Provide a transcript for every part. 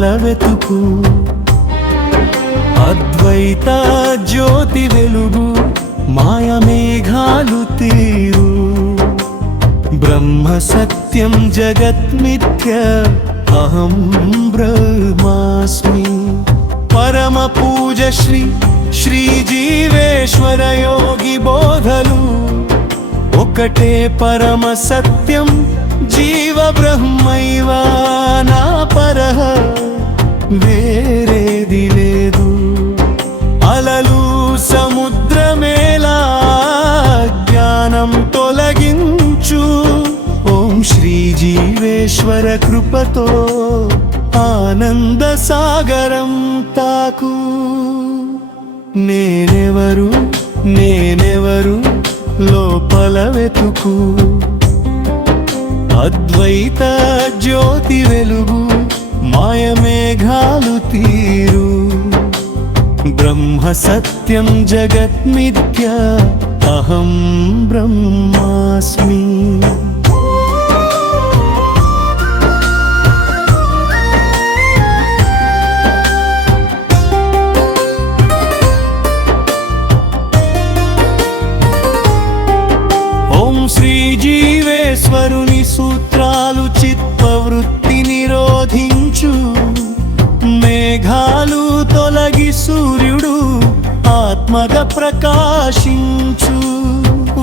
లోపల వెతుకు అద్వైత జ్యోతి వెలుగు మాయమేఘాలు తీరు బ్రహ్మ సత్యం జగత్మిథ్య అహం బ్రహ్మాస్మి పరమ పూజ శ్రీ జీవేశ్వర యోగి బోధలు ఒకటే పరమ సత్యం జీవ బ్రహ్మైవ నా పరః వేరేది లేదు అలలు సముద్రమేలా జ్ఞానం తొలగించు ఓం శ్రీ జీవేశ్వర కృపతో ఆనంద సాగరం తాకు నేనెవరు లోపల వెతుకు అద్వైత జ్యోతి వెలుగు మాయమేఘాలు తీరు బ్రహ్మ సత్యం జగత్మిథ్య అహం బ్రహ్మాస్మి శ్రీ జీవేశ్వరుని సూత్రాలు చిత్తవృత్తి నిరోధించు మేఘాలు తొలగి సూర్యుడు ఆత్మగా ప్రకాశించు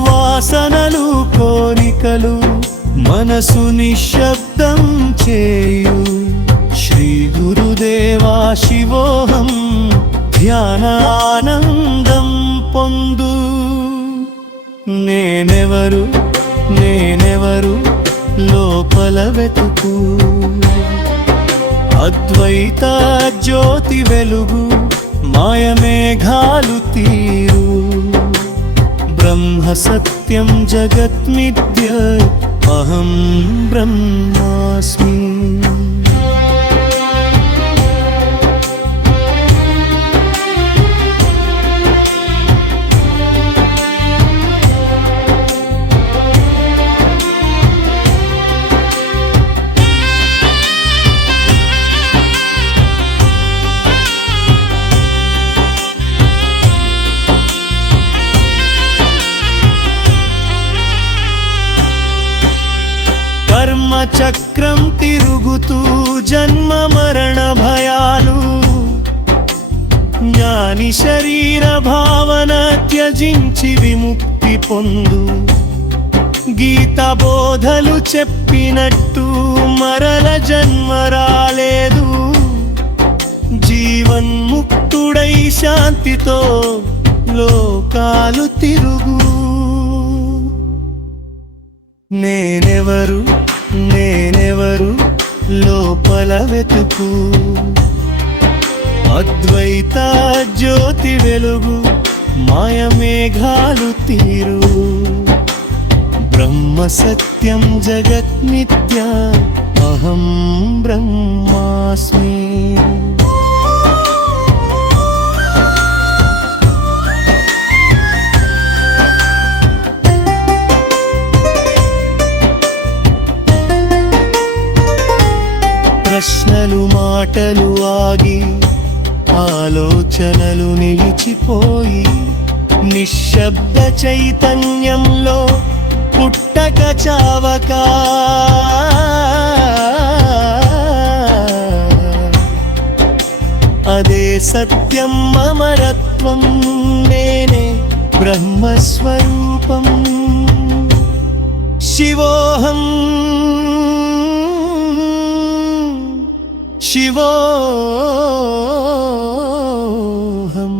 వాసనలు కోరికలు మనసు నిశ్శబ్దం చేయు శ్రీ గురుదేవా శివోహం ధ్యానానందం పొందు నేనెవరు లోపల వెతుకు అద్వైత జ్యోతి వెలుగు మాయమేఘాలు తీరు బ్రహ్మ సత్యం జగత్మిథ్య అహం బ్రహ్మాస్మి చక్రం తిరుగుతూ జన్మ మరణ భయాలు జ్ఞాని శరీర భావన త్యజించి విముక్తి పొందు గీత బోధలు చెప్పినట్టు మరల జన్మ రాలేదు జీవన్ముక్తుడై శాంతితో లోకాలు తిరుగు నేనెవరు లోపల వెతుకు అద్వైత జ్యోతి వెలుగు మాయమేఘాలు తీరు బ్రహ్మ సత్యం జగత్మిథ్య అహం బ్రహ్మాస్మి ప్రశ్నలు మాటలు ఆగి ఆలోచనలు నిలిచిపోయి నిశ్శబ్ద చైతన్యంలో పుట్టక చావక అదే సత్యం అమరత్వం నేనే బ్రహ్మస్వరూపం శివోహం శివోహం